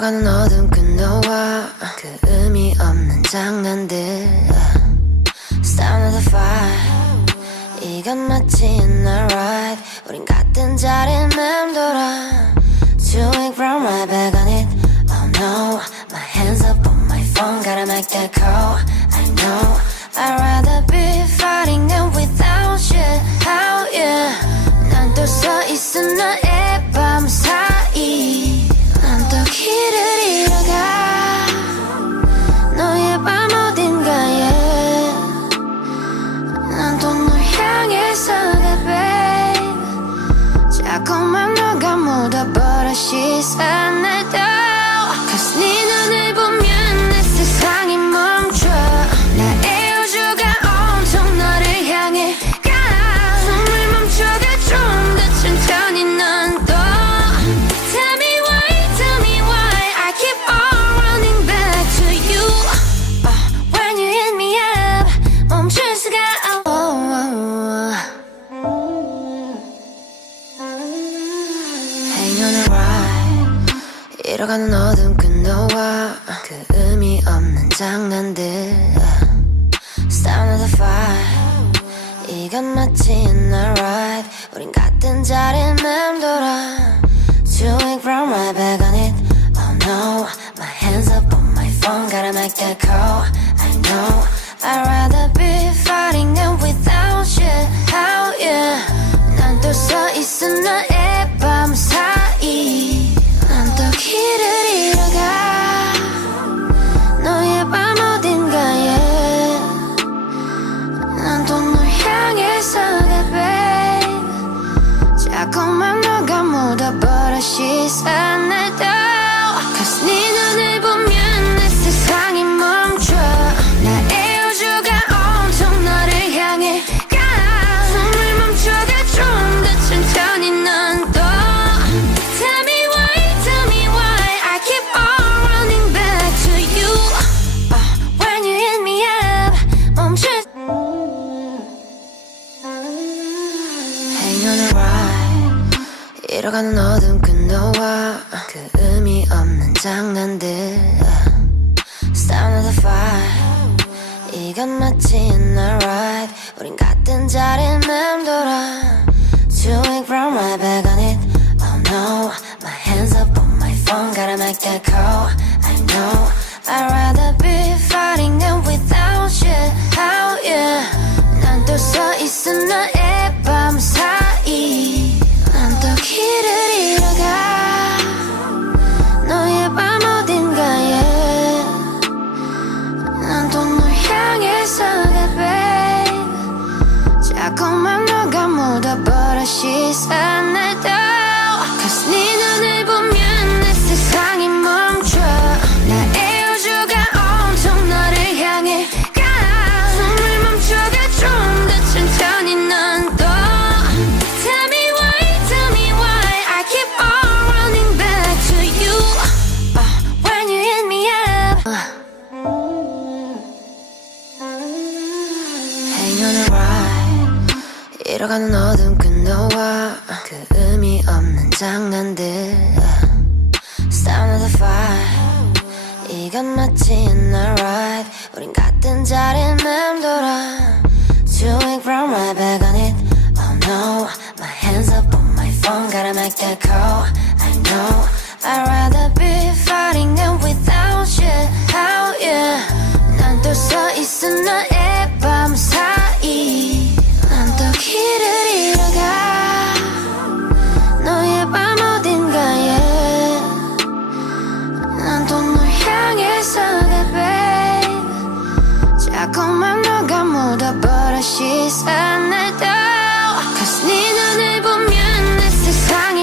잃어가는 어둠 끝너와 그 의미 없는 장난들 Sound of the fire 이건 맞지 not right 우린 같은 자리에 맴돌아 To it from right back on it Oh no My hands up on my phone Gotta make that call I know I'd rather be fighting than without you How yeah 난 또 서 있어 너의 밤 사이 난 또 길을 잃어가 너의 밤 어딘가에 난 또 널 향해서 가 babe 자꾸만 너가 묻어버려 시선을 더 Cause 네 눈을 보면 내 세상이 멈춰 나의 우주가 온통 너를 향해 가 숨을 멈춰가 좀 더 천천히 넌 또 Tell me why I keep on running back to you When you hit me up 멈출 수가 없어 Hang on a ride 잃어가는 어둠 끝너와 그 의미 없는 장난들 Sound of the fire 이건 맞지 not right 우린 같은 자리에 맴돌아 To it from right back on it Oh no My hands up on my phone Gotta make that call I know I'd rather be fighting than without you How yeah 난 또 서 있어 너의 밤 사이 난 또 길을 잃어가 너의 밤 어딘가에 난 또 널 향해서 가 babe 자꾸만 너가 묻어버려 시선을 더 Cause 네 눈을 보면 내 세상이 멈춰 나의 우주가 온통 너를 향해 가 숨을 멈춰가 좀 더 천천히 넌 또 Tell me why I keep on running back to you When you hit me up 멈출 Hang on a ride 잃어가는 어둠 끝너와 그 의미 없는 장난들 Sound of the fire 이건 맞지 not right 우린 같은 자리에 맴돌아 To it from right back on it Oh no My hands up on my phone Gotta make that call I know I'd rather be fighting than without you How yeah 난 또 서 있어 너의 밤 사이 난 또 길을 잃어가 너의 밤 어딘가에 난 또 널 향해서 가 babe 자꾸만 너가 묻어버려 시선을 더 Cause 네 눈을 보면 내 세상이 멈춰 나의 우주가 온통 너를 향해 가 숨을 멈춰가 좀 더 천천히 넌 또 Tell me why I keep on running back to you When you hit me up Hang on a ride 잃어가는 어둠 끝너와 그 의미 없는 장난들 Sound of the fire 이건 맞지 not right 우린 같은 자리에 맴돌아 To it from right back on it Oh no My hands up on my phone Gotta make that call I know I'd rather be fighting than without you How yeah 난 또 서 있어 너의 밤 사이 난 또 길을 잃어가 너의 밤 어딘가에 난 또 널 향해서 가 babe 자꾸만 너가 묻어버려 시선을 더 Cause 네 눈을 보면 내 세상이